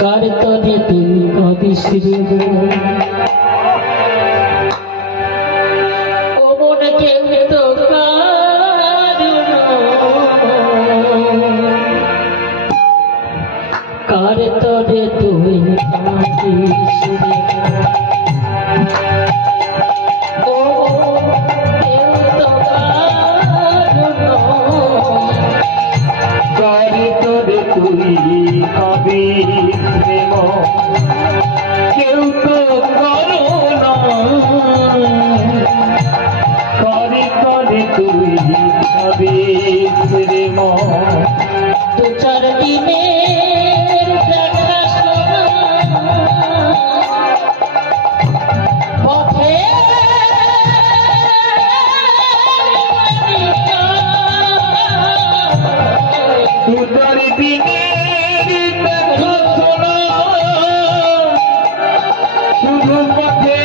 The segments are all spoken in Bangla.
কার তরে তুই কাঁদিস রে ও মন কেউ তো কার তরে তুই কাঁদিস রে কেউ তো করো না করে করে তুই ভাবিস রে মন দু চার দিনের দেখা শোনা পথে দু চার দিনের দেখা শোনা শুধু পথে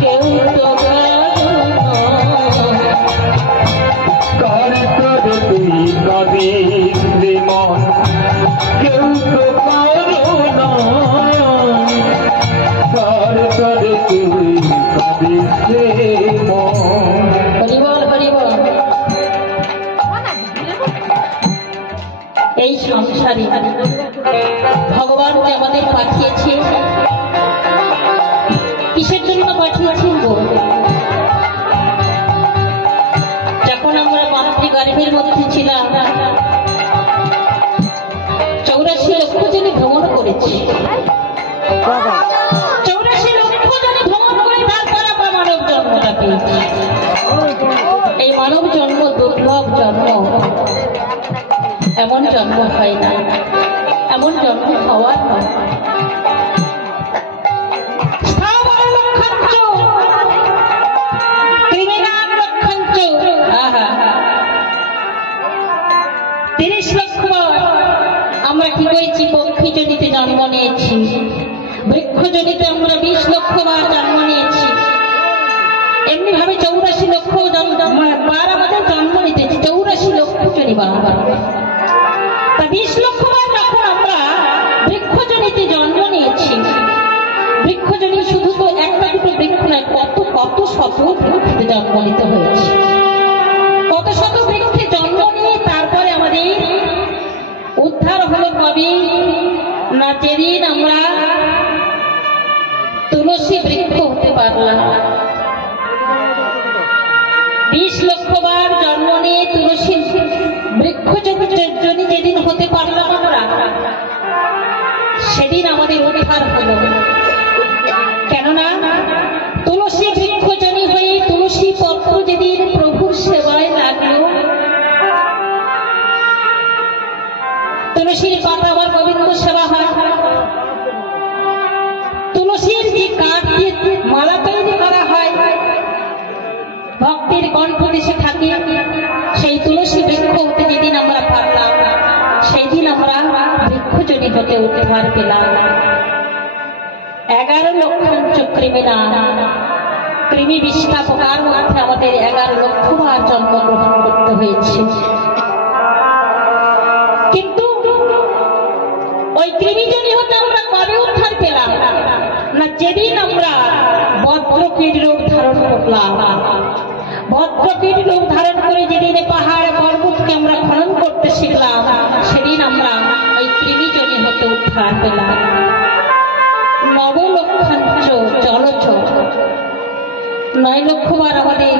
কেউ তো করে করে তুই কাঁদিস রে মন কেউ তো করো না করে করে তুই কাঁদিস রে মন হরিবল হরিবল এই সংসারে ভগবান যে আমাদের পাঠিয়েছে কিসের জন্য পাঠিয়েছেন গো? যখন আমরা মাতৃগর্ভের মধ্যে ছিলাম 84 লক্ষ জনে ভ্রমণ করেছি। 84 লক্ষ জনে ভ্রমণ করে তারপর আমরা মানব জন্মটা পেয়েছি। এই মানব জন্ম দুর্লভ জন্ম, এমন জন্ম হয় না, এমন জন্ম হওয়ার নয়। আমরা কি করেছি? পক্ষী জনিতে জন্ম নিয়েছি, বৃক্ষ জনিতে আমরা 20 লক্ষ বার জন্ম নিয়েছি। এমনি ভাবে 84 লক্ষ বার আমাদের জন্ম নিতেছি, 84 লক্ষ জনি বার। তা 20 লক্ষ বার যখন আমরা বৃক্ষ জনিতে জন্ম নিয়েছি, বৃক্ষ জনি শুধু তো একটা দুটো বৃক্ষ নয়, কত কত শত বৃক্ষে জন্ম নিতে হয়েছে। কত শত বৃক্ষে জন্ম নিয়ে তারপরে আমাদের উদ্ধার হলো কবি না যেদিন আমরা তুলসী বৃক্ষ হতে পারলাম। 20 লক্ষ বার জন্ম নিয়ে তুলসী বৃক্ষ জনি যেদিন হতে পারলাম আমরা, সেদিন আমাদের উদ্ধার হলো। কেননা তুলসী বৃক্ষ জনি হয়ে তুলসী পত্র যেদিন প্রভুর সেবায় লাগলো, তুলসীর পাতা আবার গোবিন্দ সেবা হয়। তুলসীর যে কাঠ দিয়ে মালা তৈরি করা হয়, ভক্তির কণ্ঠ দেশে থাকে, সেই তুলসী বৃক্ষ হতে যেদিন আমরা পারলাম, সেই দিন আমরা বৃক্ষজনী হতে উদ্ধার পেলাম। 11 লক্ষ কৃমিনা কৃমি বিষ্ঠা পোকার মধ্যে আমাদের 11 লক্ষ বার জন্মগ্রহণ করতে হয়েছে। কিন্তু ওই কৃমিজনী হতে আমরা কবে উদ্ধার পেলাম? না যেদিন আমরা ভদ্রকীট রূপ ধারণ করলাম। ভদ্রকীট রূপ ধারণ করে যেদিন পাহাড় পর্বতকে আমরা খনন করতে শিখলাম, সেদিন আমরা ওই কৃমিজনী হতে উদ্ধার পেলাম। 9 লক্ষাঞ্চ জলচ 9 লক্ষ বার আমাদের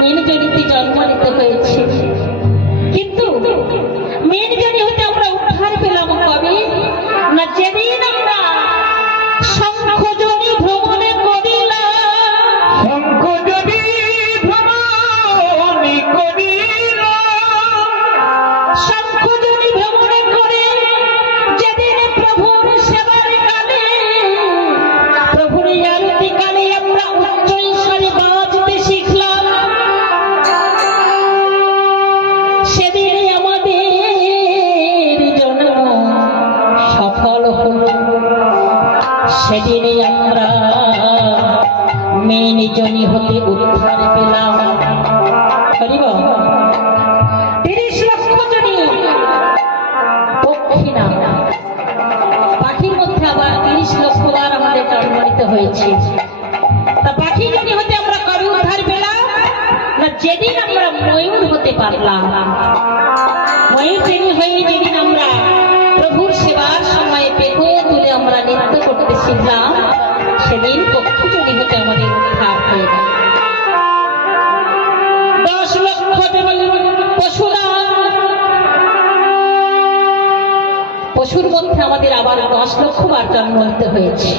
মেনজনিতে জন্ম নিতে হয়েছে। কিন্তু মেনজনি হতে আমরা উদ্ধার পেলাম কবে? না যেদিন আমরা শঙ্খজনি ভ্রমণে করিলাম। শঙ্খজনি ভ্রমণে করিলাম। উদ্ধার পেলাম। হরি বল। 30 লক্ষ যদি পক্ষী না, পাখির মধ্যে আবার 30 লক্ষ বার আমাদের জন্ম নিতে হয়েছে। তা পাখি যদি হতে আমরা কবে উদ্ধার পেলাম? না যেদিন আমরা ময়ূর হতে পারলাম। ময়ূর প্রেমী হয়ে যেদিন আমরা প্রভুর সেবার সময় পেট তুলে আমরা নৃত্য করতে শিখলাম, সেদিন পক্ষী যদি হতে আমাদের উদ্ধার হয়ে গেল। 10 লক্ষ পশুর মধ্যে আমাদের আবার 10 লক্ষ বার জন্ম নিতে হয়েছে।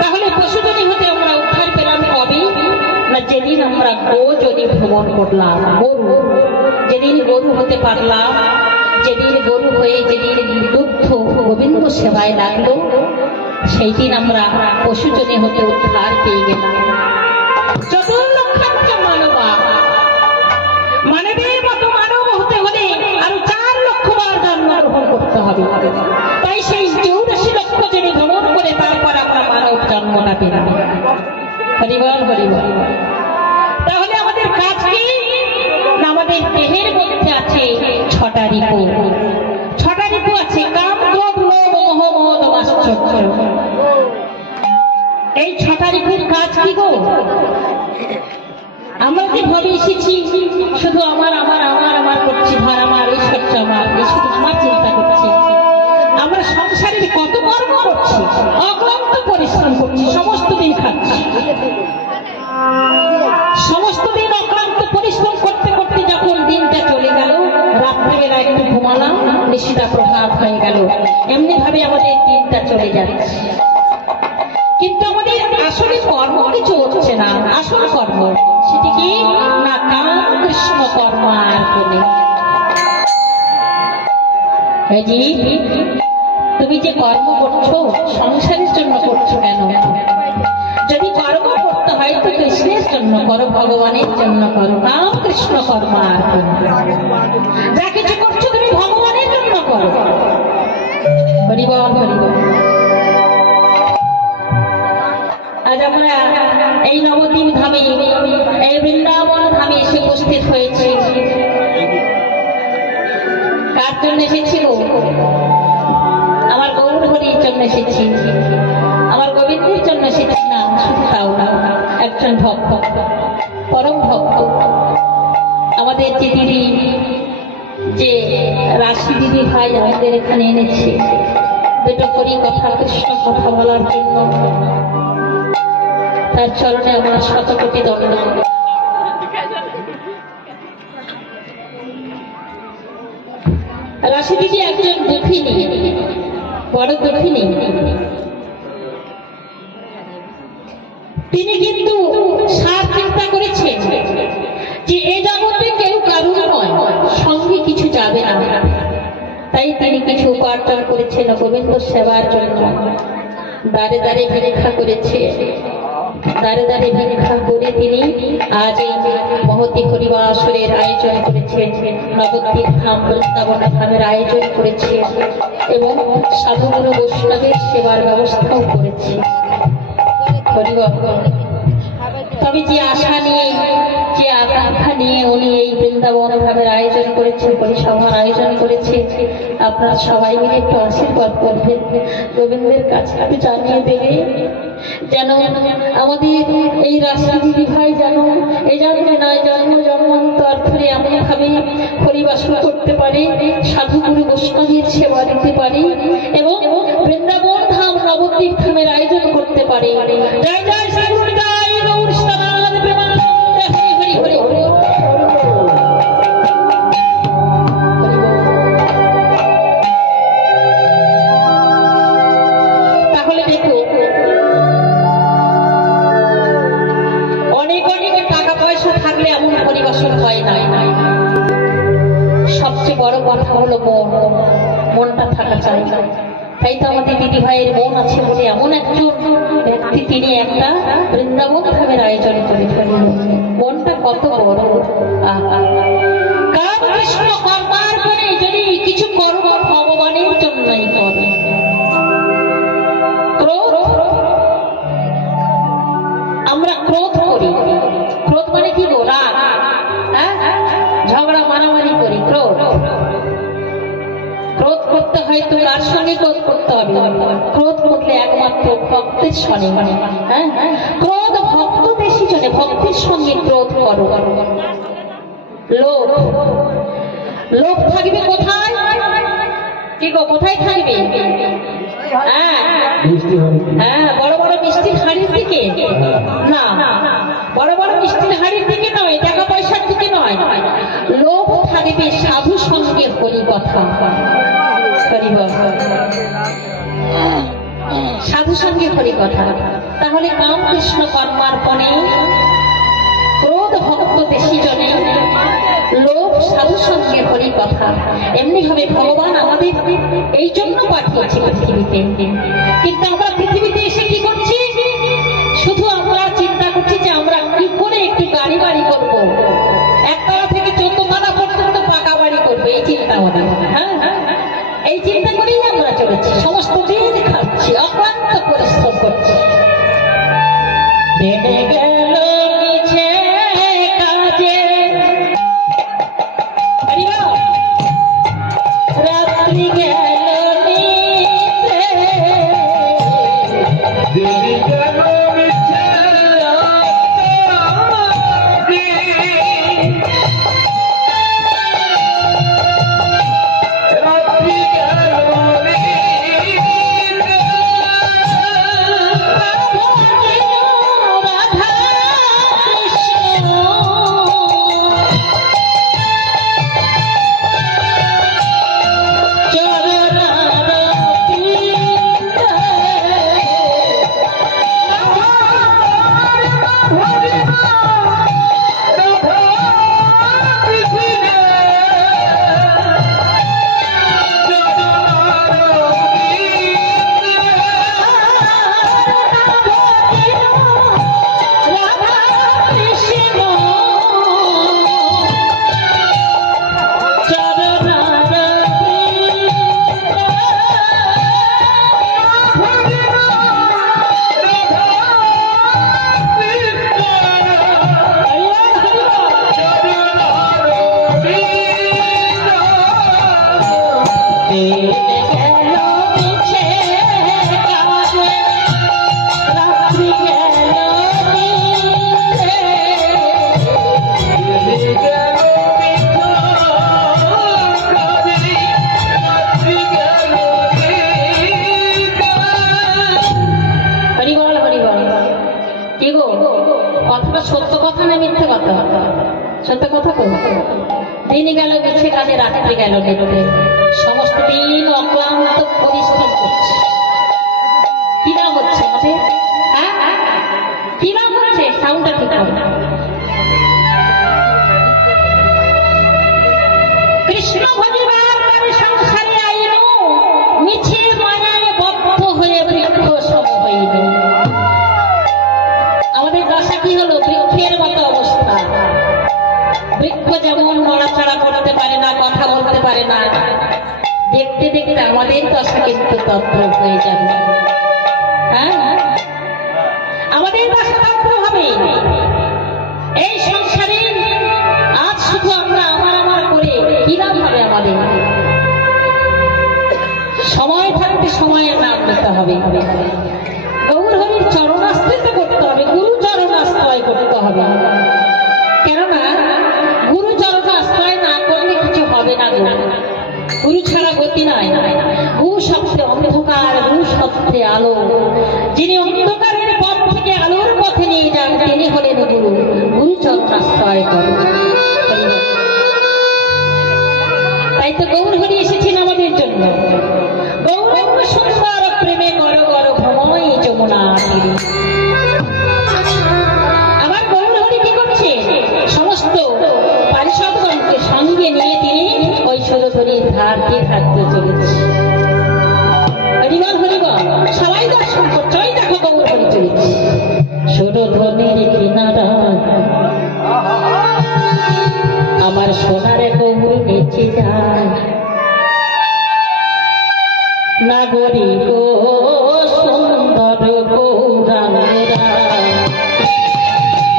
তাহলে পশু যদি হতে আমরা উদ্ধার পেলাম কবে? না যেদিন আমরা যদি ভ্রমণ করলাম, গরু যেদিন গরু হতে পারলাম, যেদিন গরু হয়ে যেদিন দুগ্ধ গোবিন্দ সেবায় লাগলো, সেই দিন আমরা পশু জনে হতে উদ্ধার পেয়ে গেলাম। 4 লক্ষাধিক মানবা, মানবের মতো মানব হতে হলে আরো 4 লক্ষ বার জন্মগ্রহণ করতে হবে। তাই সেই 84 লক্ষ জনে ভ্রমণ করে তারপর আমরা মানব জন্মটা পেলাম। হরিবল হরিবল। তাহলে আমাদের কাজ কি? না আমাদের দেহের মধ্যে আছে 6টা রিপু। 6টা রিপু আছে, কাম ক্রোধ লোভ মোহ মদ মাৎসর্য। এই 6টা রিপুর কাজ কি গো? আমরা যে ভাবে এসেছি শুধু আমার আমার আমার আমার করছি, ধর আমার ঐশ্বর্য আমার, এই শুধু আমার চিন্তা করছি। আমরা সংসারের কত কর্ম করছি, অক্লান্ত পরিশ্রম করছি, সমস্ত দিন খাচ্ছি, সমস্ত দিন অক্লান্ত পরিশ্রম করতে করতে যখন দিনটা চলে গেল, রাত্রিবেলা একটু ঘুমালাম, নিশিটা প্রভাত হয়ে গেল, এমনি ভাবে আমাদের দিনটা চলে যাচ্ছে। কিন্তু আমাদের আসলে কর্ম কিছু হচ্ছে না। আসল কর্ম সেটি কি? না কাম কৃষ্ণ কর্ম আর কোনে। তুমি যে কর্ম করছো সংসারের জন্য করছো কেন? যদি কর্ম করতে হয় তো কৃষ্ণের জন্য করো, ভগবানের জন্য করো। নাম কৃষ্ণ কর্ম আর যা কিছু করছো তুমি ভগবানের জন্য করো। হরিবল হরিবল। আজ আমরা এই নবদ্বীপ ধামে, এই বৃন্দাবন ধামে এসে উপস্থিত হয়েছি। কার জন্য এসেছিল? আমার গৌর হরির জন্য এসেছি, আমার গোবিন্দের জন্য এসেছি না। শুধু তাও না, একজন ভক্ত, পরম ভক্ত, আমাদের যে দিদি, যে রাশি দিদি ভাই আমাদের এখানে এনেছে দুটো করি কথা, কৃষ্ণ কথা বলার জন্য। তার চরণে আমরা 100 কোটি দণ্ড। রাশি দিদি একজন দুঃখিনী, বড় দুঃখিনী। তিনি কিন্তু সার চিন্তা করেছেন যে এ জগতে কেউ কারুর নয়, সঙ্গে কিছু যাবে না। তাই তিনি কিছু উপার্জন করেছেন গোবিন্দ সেবার জন্য। দাঁড়ে দাঁড়ে ভিক্ষা করেছে, দাঁড়ে দাঁড়ে ভিক্ষা করে তিনি আজ এই মহতি হরিবাসরের আয়োজন করেছেন, নবদ্বীপ ধাম বৃন্দাবন ধামের আয়োজন করেছে এবং সাধুগুরু বৈষ্ণবের সেবার ব্যবস্থাও করেছে। তবে যে আশা নিয়ে, যে আকাঙ্ক্ষা নিয়ে উনি এই বৃন্দাবন ধামের আয়োজন করেছে, পরিসভার আয়োজন করেছে, আপনারা সবাই মিলে একটু আশীর্বাদ করবেন, গোবিন্দের কাছে একটু জানিয়ে দেবে যেন আমাদের এই রাশি দিদি ভাই যেন এই জন্মে নয় জন্ম জন্মান্তর ধরে এমন ভাবে হরিবাসন করতে পারে, সাধুগুরু বৈষ্ণবের সেবা দিতে পারে এবং বৃন্দাবন ধাম নবদ্বীপ ধামের আয়োজন করতে পারে। জয় জয় শ্রী গুরুদাই গৌর সদানন্দ প্রেমানন্দ হরি হরি হরি হরি। তাহলে দেখো, অনেক অনেক টাকা পয়সা থাকলে এমন পরিবেশন হয় না। সবচেয়ে বড় কথা হলো মনটা থাকা চাই। তাই তো আমাদের দিদি ভাইয়ের মন আছে বলে এমন একজন ব্যক্তি তিনি একটা বৃন্দাবন ধামের আয়োজন করেছেন। মনটা কত বড়! কাম কৃষ্ণ কর্মার পরে যদি কিছু কর্ম ভগবানের জন্যই করে। আমরা ক্রোধ করি, ক্রোধ ক্রোধ করতে হয় তো কার সঙ্গে ক্রোধ করতে হবে? ক্রোধ করলে একমাত্র ভক্তের সঙ্গে, হ্যাঁ, ক্রোধ ভক্তদের সঙ্গে, ভক্তের সঙ্গে ক্রোধ করো। লোভ, লোভ থাকবে কোথায়? কি গো, কোথায় থাকবে? হ্যাঁ, বড় বড় মিষ্টির হাড়ির দিকে না, বড় বড় মিষ্টির হাড়ির দিকে নয়, টাকা পয়সার দিকে নয়। লোভ থাকবে সাধু সঙ্গে হরি কথা, সাধু সঙ্গে হরি কথা। তাহলে রাম কৃষ্ণ কর্মার্পণে, ক্রোধ ভক্ত দেশি জনে, লোভ সাধু সঙ্গে হরি কথা। এমনি ভাবে ভগবান আমাদের এই জন্য পাঠিয়েছে পৃথিবীতে। কিন্তু আমরা পৃথিবীতে এসে কি করছি? শুধু আমরা চিন্তা করছি যে আমরা কি করে একটু গাড়ি বাড়ি করবো, একতলা থেকে 14তলা পর্যন্ত পাকা বাড়ি করবো, এই চিন্তা আমাদের। হ্যাঁ, এই চিন্তা করেই আমরা চলেছি, সমস্ত দিন খাচ্ছি, অক্লান্ত পরিশ্রম করছি। দেবে গেল মিছে কাজে, রাত্রি গেল নিতে, দেরি গেল মিছে রাত্রি গেল রাধা কৃষ্ণ কথাটা সত্য কথা না মিথ্যে কথা? সত্য কথা তো। দিন গেল মিছে কাজে, রাত্রি গেল নিতে, সমস্ত দিন অক্লান্ত পরিশ্রম করছে। কি নাম হচ্ছে আমাদের? হ্যাঁ, কি নাম হচ্ছে? সাউন্ডটা ঠিক হবে। কৃষ্ণ ভজিবার সংসারে আইল, মিছে মায়ায় বদ্ধ হয়ে বৃক্ষ সম হইল। আমাদের দশা কি হলো? বৃক্ষের মতো অবস্থা। বৃক্ষ যেমন নড়াচড়া করতে পারে না, কথা বলতে পারে না, দেখতে দেখতে আমাদের দশা কিন্তু তদ্রূপ হয়ে যাবে। হ্যাঁ, আমাদের দশা তদ্রূপ হবে। এই সংসারে আজ শুধু আমরা আমার আমার করে কি লাভ হবে আমাদের? সময় থাকতে সময়ের নাম নিতে হবে। গৌর হরির চরণাশ্রিত করতে হবে, গুরু চরণাশ্রয় করতে হবে। কেননা গুরু চরণাশ্রয় না করলে কিছু হবে না। গুরু ছাড়া গতি নাই। গুরু শব্দে অন্ধকার, গুরু শব্দে আলো। যিনি অন্ধকারের পথ থেকে আলোর পথে নিয়ে যান, তিনি হলেন গুরু। গুরু চরণাশ্রয় করেন। তাই তো গৌর হরি এসেছেন আমাদের জন্য। গৌরঙ্গ সুন্দর প্রেমে গর গর ভ্রময় যমুনা তীরে। আমার গৌর হরি কি করছে? সমস্ত পারিষদগণকে সঙ্গে নিয়ে তিনি ওই সুরধরির ধার দিয়ে থাকতে চলেছে। হরিবল হরিবল, সবাই দর্শন করছে। ওই দেখো গৌর হরি চলেছে সুরধরির কিনারা, আমার সোনার গৌর নেচে যায়। নাগরী গো সুন্দর গৌরাঙ্গরা,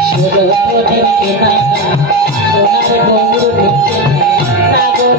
সুরধরির কিনারা, সোনার গৌর নেচে যায়। নাগরী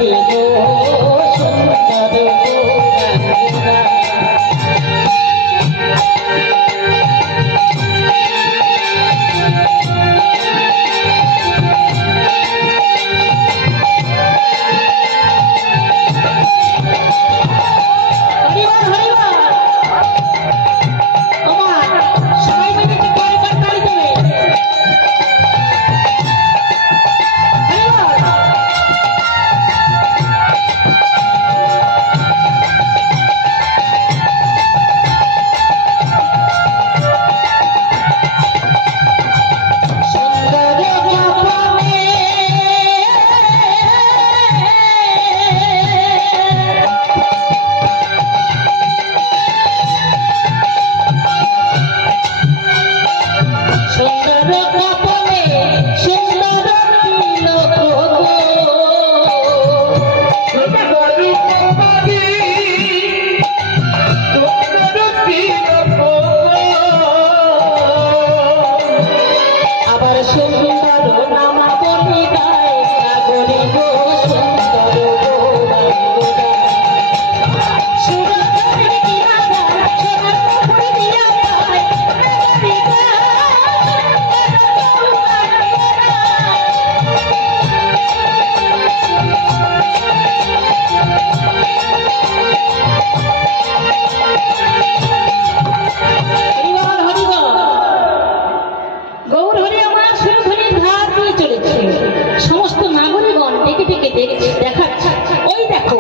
থেকে দেখাচ্ছে, ওই দেখো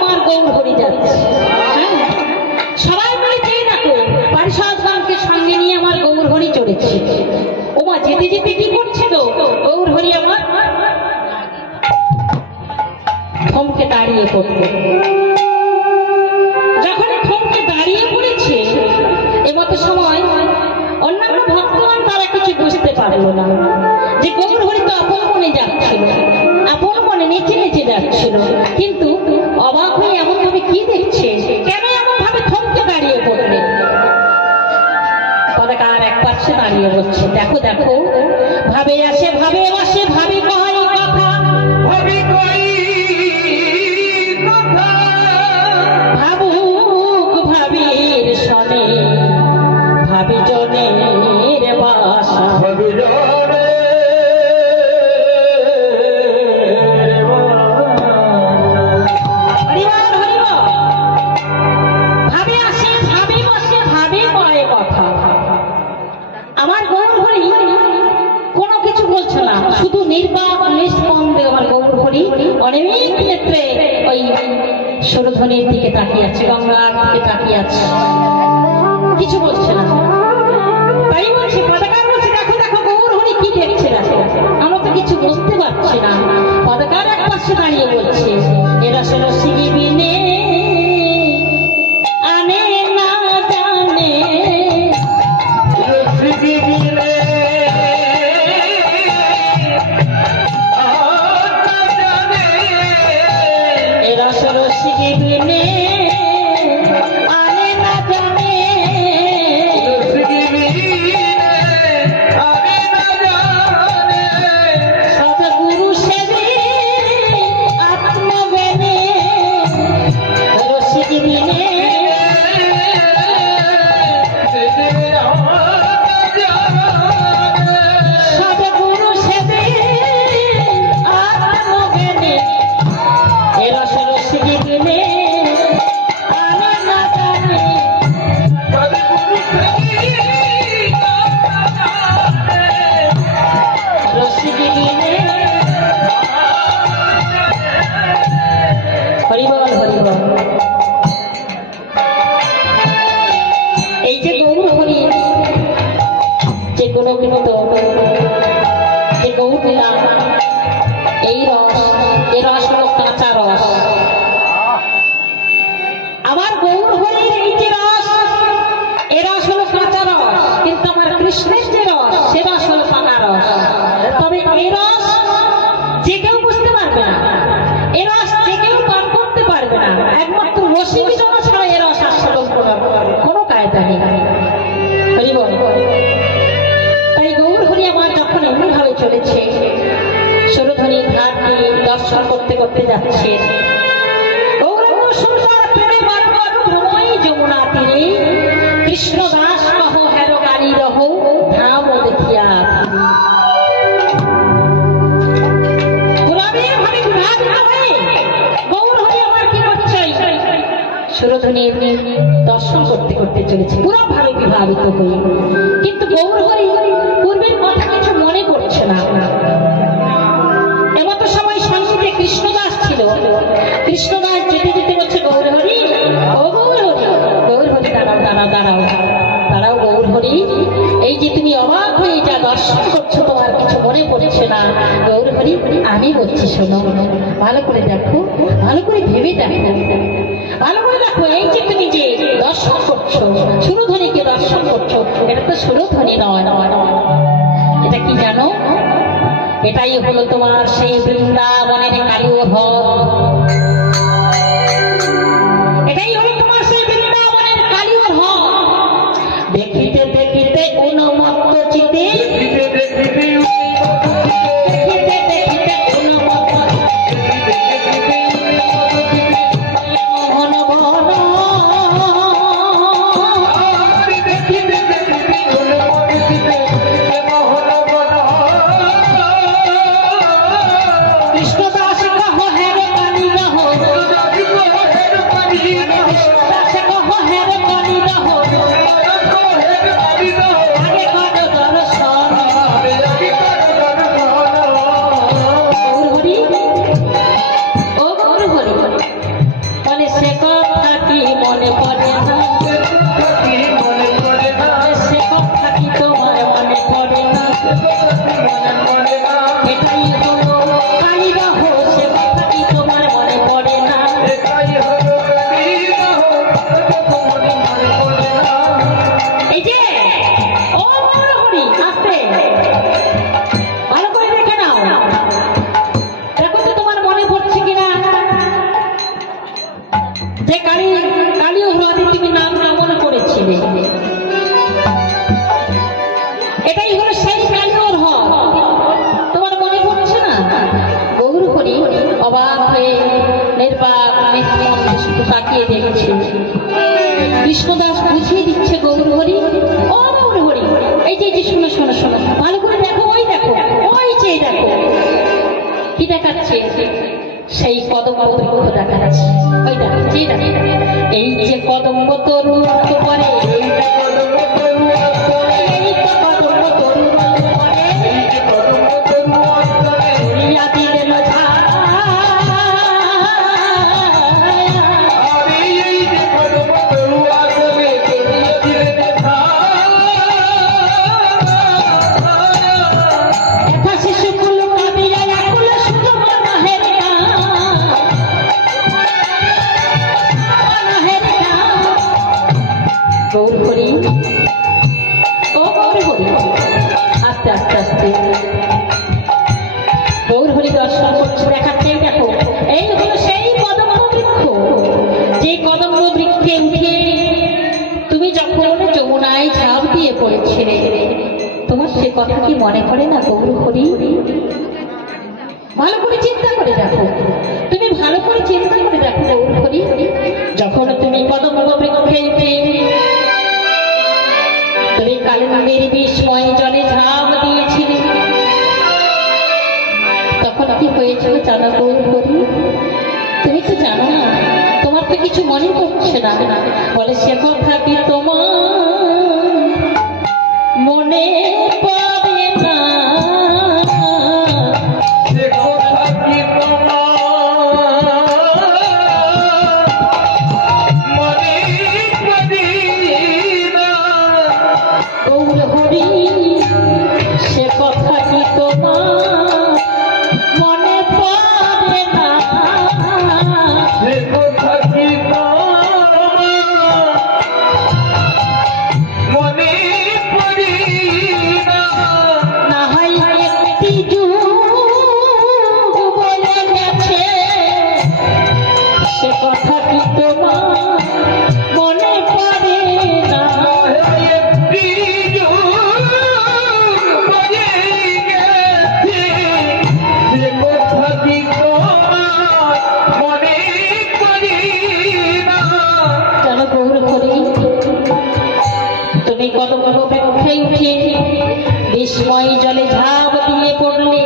আমার গৌর হরি যাচ্ছে। হ্যাঁ, সবাই মিলে চেয়ে দেখো পারিষদগণকে সঙ্গে নিয়ে আমার গৌর হরি চলেছে। ওমা যেতে যেতে কি করছিল গৌর হরি আমার? থমকে দাঁড়িয়ে পড়ল। যখন থমকে দাঁড়িয়ে পড়েছে, এমতো সময় অন্যান্য ভক্তগণ তারা কিছু বুঝতে পারলো না যে গৌর হরি তো আপন মনে যাচ্ছিল, আপন মনে নেচে নেচে যাচ্ছিল, কিন্তু অবাক হয়ে এমন ভাবে কি দেখছে, কেন এমন ভাবে থমকে দাঁড়িয়ে পড়লে? পতাকার এক পাশে দাঁড়িয়ে বলছে, দেখো দেখো, ভাবে আসে ভাবে বসে ভাবে কয় কথা, ভাবি কই কথা, ভাবুক ভাবির শনে ভাবি জনের বাসা। ভাবি জনে হরিবল হরিবল। ভাবে আসে ভাবে বসে ভাবে কয় কথা। আমার গৌর হরি কোনো কিছু বলছে না, শুধু নির্বাক নিষ্পন্দে আমার গৌর হরি অনেক ক্ষেত্রে ওই সুরধ্বনির দিকে তাকিয়ে আছে, গঙ্গার দিকে তাকিয়ে আছে, কিছু বলছে না। তাই বলছি, পতাকার বলছে, দেখো দেখো গৌর হরি কি দেখছে, আমরা তো কিছু বুঝতে পারছি না। পতাকার এক পাশে দাঁড়িয়ে বলছে, এরা সরসি বিনে আনে না জানে, রসিদি বিনে আনা জানে, এরা সরসি বিনে আনে না জানে, রসিদি বিনে আনে না জানে, সদগুরু সেবে আত্মবেনে, রসিক বিনে সদগুরু সেবে আত্মবেনে, এরা সরসি বিনে আনে না জানে, রসিক বিনে। হরিবল হরিবল। এই যে গৌর হরি, যে কোনো কিন্তু যে গৌর লীলা, এই রস, এ রস হলো কাঁচা রস। আমার গৌর হরির এই যে রস, এ রস হলো কাঁচা রস, কিন্তু আমার কৃষ্ণের যে রস, সে রস হলো পাকা রস। তবে এই রস যে কেউ বুঝতে পারবে না, এ রস যে কেউ পান করতে পারবে না, একমাত্র রসিক জনা ছাড়া এ রস আস্বাদন করার কোনো কায়দা নেই। হরিবল। তাই গৌর হরি আমার যখন এমন ভাবে চলেছে, সুরধ্বনির ঘাট দিয়ে দর্শন করতে করতে যাচ্ছে, গৌরাঙ্গ সুন্দর প্রেমে বারবার ভ্রমই যমুনা তীরে, কৃষ্ণ দাস কহ হেরো গাড়ি রহ ধাম দেখিয়া। গোলামের ভাবে বিভাজিত হয়ে গৌর হরি আমার কি করছে, সুরধ্বনির দর্শন করতে করতে চলেছে পুরো ভাবে বিভাবিত হয়ে, কিন্তু গৌর হরি পূর্বের কথা কিছু মনে করছে না। এমতো সময় সঙ্গীতে কৃষ্ণদাস ছিল, কৃষ্ণদাস যেতে যেতে বলছে, গৌর হরি, ও গৌর হরি, গৌর হরি দাঁড়াও দাঁড়াও দাঁড়াও দাঁড়াও গৌর হরি, এই যে তুমি অবাক হয়ে যা দর্শন করছো তোমার কিছু মনে পড়ছে না। গৌর হরি, আমি বলছি শোনো, ভালো করে দেখো, ভালো করে ভেবে দেখো, ভালো করে দেখো, এই যে তুমি যে দর্শন করছো, সুরধ্বনিকে দর্শন করছো, এটা তো সুরধ্বনি নয়, এটা কি জানো? এটাই হলো তোমার সেই বৃন্দাবনের কালীয় ঘর, এটাই হলো তোমার সেই বৃন্দাবনের কালীয় ঘর। দেখিতে দেখিতে উন্মত্ত চিতে, দেখিতে দেখিতে উন্মত্ত মোহন বন, কৃষ্ণদাস কহ হেরে কাছে সেই কদম্ব বৃক্ষ দেখাচ্ছে। ওই দেখাচ্ছি না, এই যে কদম্ব তরু পরে, এই তো কদম্ব তরু পরে ইয়া দিলেন ঝাড়। এথা শিশুকুল কাঁদিয়া আকুল শুধু মনহের গান, মনহের গান। গৌর হরি, ও গৌর হরি, আস্তে আস্তে আস্তে গৌর হরি দর্শন করছে, দেখাচ্ছে। দেখো, এই হলো সেই কদম্ব বৃক্ষ, যে কদম্ব বৃক্ষে উঠে তুমি যখন যমুনায় ঝাঁপ দিয়ে পড়েছিলে, তোমার সে কথা কি মনে পড়ে না গৌর হরি? ভালো করে চিন্তা করে দেখো, তুমি ভালো করে চিন্তা করে দেখো গৌর হরি, যখন তুমি কদম্ব বৃক্ষে উঠে তুমি কালিন্দীর বিস্ময় জলে ঝাঁপ দিয়েছিলে, তখন কি হয়েছিল জানো গৌর হরি? তুমি তো জানো না, তোমার তো কিছু মনে পড়ছে না। বলে সে কথা কি তোমার মনে পড়ে না? গৌর হরি, সে কথা কি তোমার মনে পড়ে না? না হয় একটি যুগ বলে গেছে, সে কথা কি তোমার মনে পড়ে না? চলো গৌর হরি, তুমি কদম্ব বৃক্ষে উঠে বিস্ময় জলে ঝাঁপ দিয়ে পড়লে,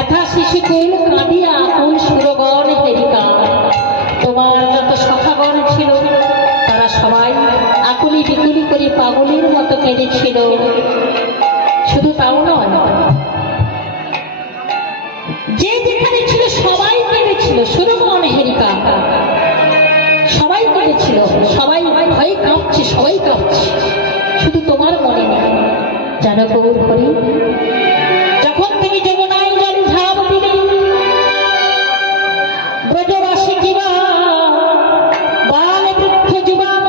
এথা শিশুকুল কাঁদিয়া আকুল সুরগণ হেরিকা। তোমার যত সখাগণ ছিল তারা সবাই আকুলি বিকুলি করে পাগলের মতো কেঁদেছিল। শুধু তাও নয়, যে যেখানে ছিল সবাই কেঁদেছিল, সুরগণ হেরিকা সবাই কেঁদেছিল, সবাই ভয়ে কাঁপছে, সবাই কাঁপছে। শুধু তোমার মনে নেই জানো গৌর হরি, যখন তুমি যমুনায় জলে ঝাঁপ দিলে, ব্রজবাসী কিবা বাল বৃদ্ধ যুবক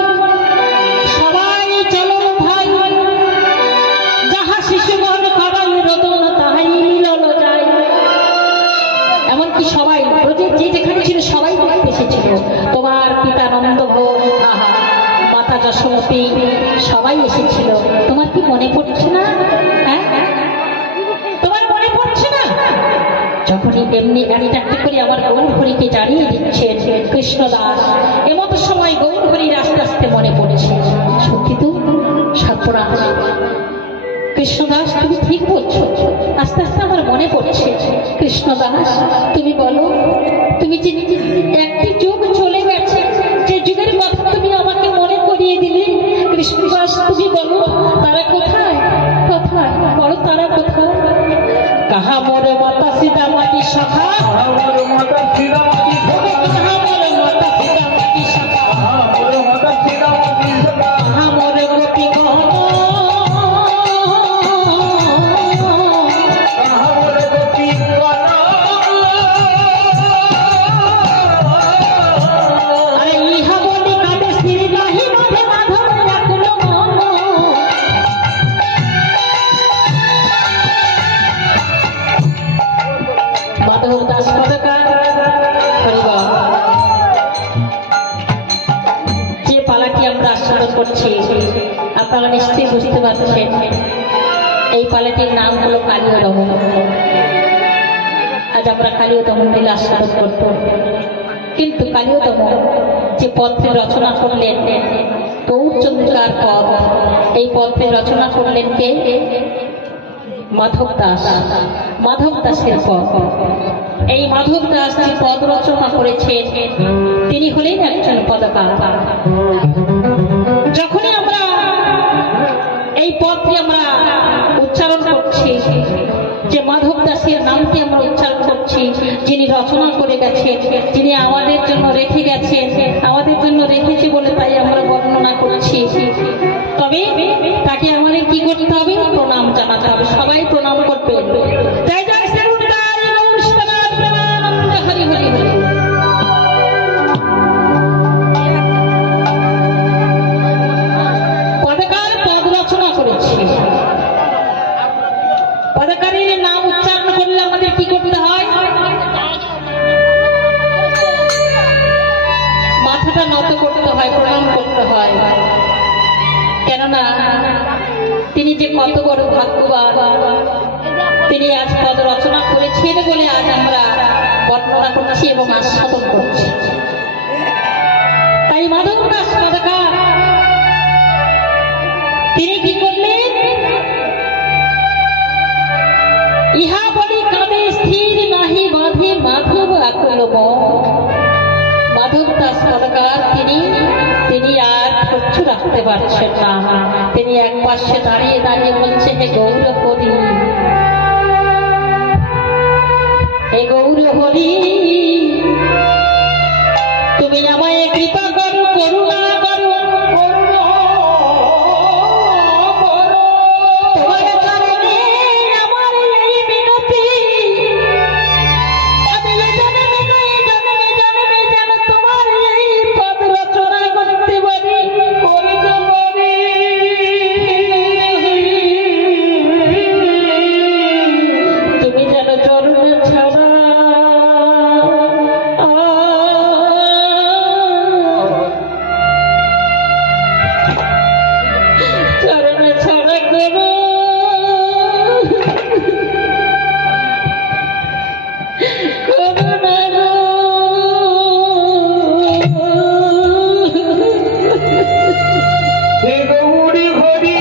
সবাই চলো ভাই, যাহা শিশুগণ করাই রোদন তাহাই মিলন যায়। এমনকি সবাই ব্রজের যে যেখানে ছিল সবাই দেখতে এসেছিল। তোমার পিতা নন্দ ঘোষ, আহা, মাতা যশোমতী, সবাই এসেছিল। তোমার কি মনে পড়ছে না? হ্যাঁ, তোমার মনে পড়ছে না? যখনই এমনি গাড়িটাকে করে আমার গৌর হরিকে জানিয়ে দিচ্ছেন কৃষ্ণদাস, এমত সময় গৌর হরির আস্তে আস্তে মনে পড়ছে, সত্যি তো সর্বনাশ, কৃষ্ণদাস তুমি ঠিক বলছো, আস্তে আস্তে আমার মনে পড়ছে। কৃষ্ণদাস, তুমি বলো, তুমি যে একটি যুগ চলে গেছে, যে যুগের কথা তুমি আমাকে মনে করিয়ে দিলে, কৃষ্ণদাস তুমি বলো, তারা কোথায়? কোথায় বলো, তারা কোথায়? কাহা মোরে মাতা সীতা মাটি সখা, কাহা মোরে মাতা সীতা মাটি সখা, কাহা মোরে গোপী গহন, করছি, আপনারা নিশ্চয়ই বুঝতে পারছেন এই পালাটির নাম হলো কালীয় দমন। আজ আমরা কালীয় দমন দিলে আস্বাদন করব, কিন্তু কালীয় দমন যে পদ্মের রচনা করলেন গৌরচন্দ্রিকার পদ, এই পদ্মের রচনা করলেন কে? মাধব দাস, মাধব দাসের পদ। এই মাধব দাস যে পদ রচনা করেছেন তিনি হলেন একজন পদকার। যখনই আমরা এই পদটি আমরা উচ্চারণ করছি, যে মাধব দাসের নামটি আমরা উচ্চারণ করছি, যিনি রচনা করে গেছেন, যিনি আমাদের জন্য রেখে গেছেন, আমাদের জন্য রেখেছে বলে তাই আমরা বর্ণনা করছি, তবে তাকে আমাদের কি করতে হবে? প্রণাম জানাতে হবে। সবাই প্রণাম করবে। জয় জয় শ্রী গুরুদাস গৌর সীতানাথ প্রেমানন্দ হরি হরি হরি। পদকার পদ রচনা করেছি। পদকারীর নাম উচ্চারণ করলে আমাদের কি করতে হয়? মাথাটা নত করতে হয়, প্রণাম করতে হয়। কেননা তিনি যে কত বড় ভাগ্যবান, তিনি আজ পদ রচনা করেছেন বলে আজ আমরা বর্ণনা করছি এবং আস্বাদন করছি। তাই মাধব দাস পদকার তিনি কি করলেন? ইহা বলি কাঁদে স্থির নাহি বাঁধে মাধব আকুল মন। মাধব দাস পদকার তিনি আর ধৈর্য রাখতে পারছেন না। তিনি এক পাশে দাঁড়িয়ে দাঁড়িয়ে বলছে, হে গৌর হরি, হে গৌর হরি, তুমি আমায় কৃপা করো, করুণা করো, তোমার কারণে আমার এই মিনতি, আমি এই জন্মে নয়, জন্মে জন্মে যেন তোমার এই পদ রচনা করতে পারি, করতে পারি। তুমি যেন চরণ ছাড়া চরণ ছাড়া করো করুণা গো। হে গৌরী হরি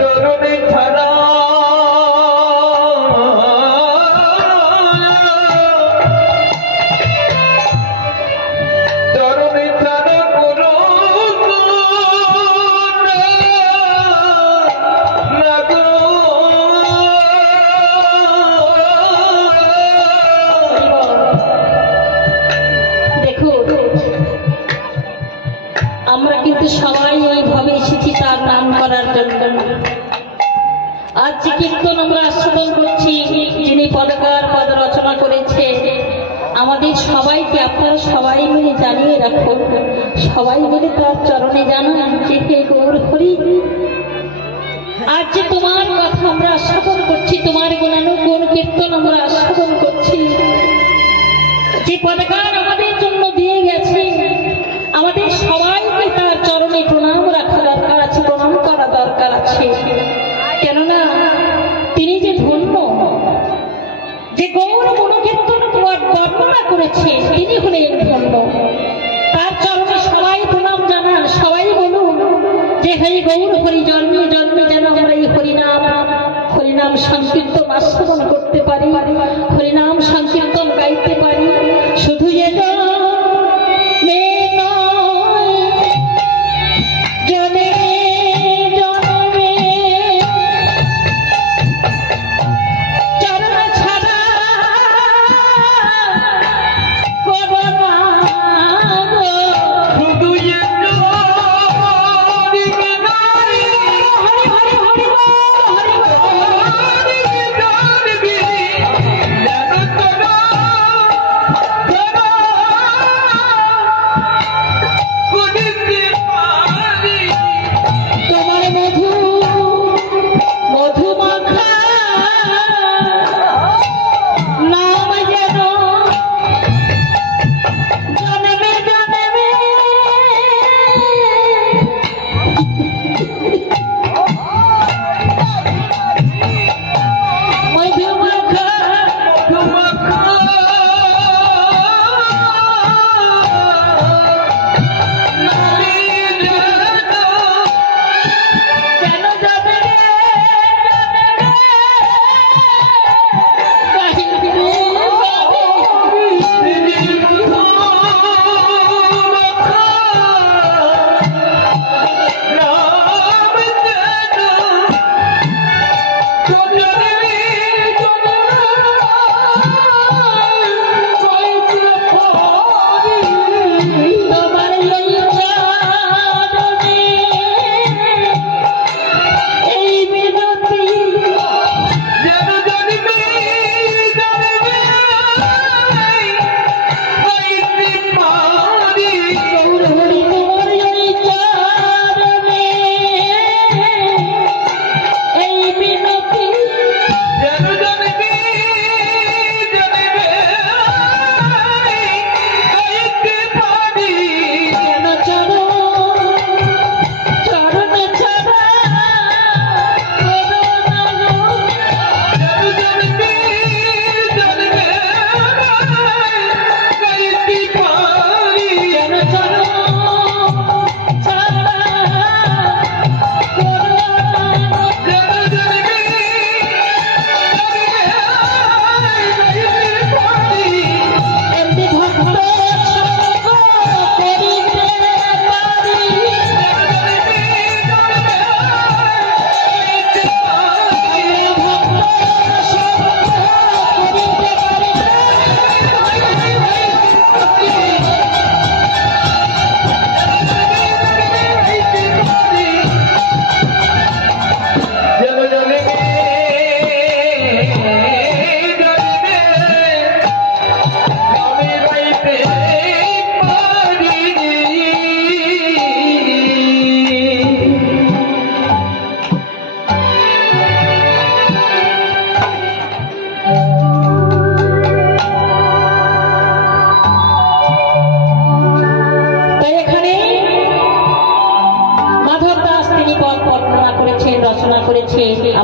তরুণী ছাড়া তরুণী ছাড়া কোনো না গো। দেখো, আমরা কিন্তু সবাই ওইভাবে এসেছি তার নাম করার জন্য। আজ যে কীর্তন আমরা আস্বাদন করছি, যিনি পদকার পদ রচনা করেছে, আমাদের সবাইকে আপনারা সবাই মিলে জানিয়ে রাখুন, সবাই মিলে তার চরণে জানান যে হে গৌর হরি, আজ যে তোমার কথা আমরা আস্বাদন করছি, তোমার গুণানুগুণ কীর্তন আমরা আস্বাদন করছি, যে পদকার আমাদের জন্য দিয়ে গেছে, আমাদের সবাইকে তার চরণে প্রণাম রাখা দরকার আছে, প্রণাম করা দরকার আছে। কেননা তিনি যে ধন্য, যে গৌর মনোকীর্তন বর্ণনা করেছে, তিনি হলেন ধন্য। তার চরণে সবাই প্রণাম জানান, সবাই বলুন যে হে গৌর হরি, জন্মে জন্মে যেন আমরা এই হরিনাম সংকীর্তন আস্বাদন করতে পারি, হরিনাম সংকীর্তন গাইতে পারি। শুধু যে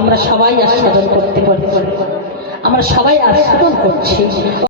আমরা সবাই আস্বাদন করতে পারি, আমরা সবাই আস্বাদন করছি।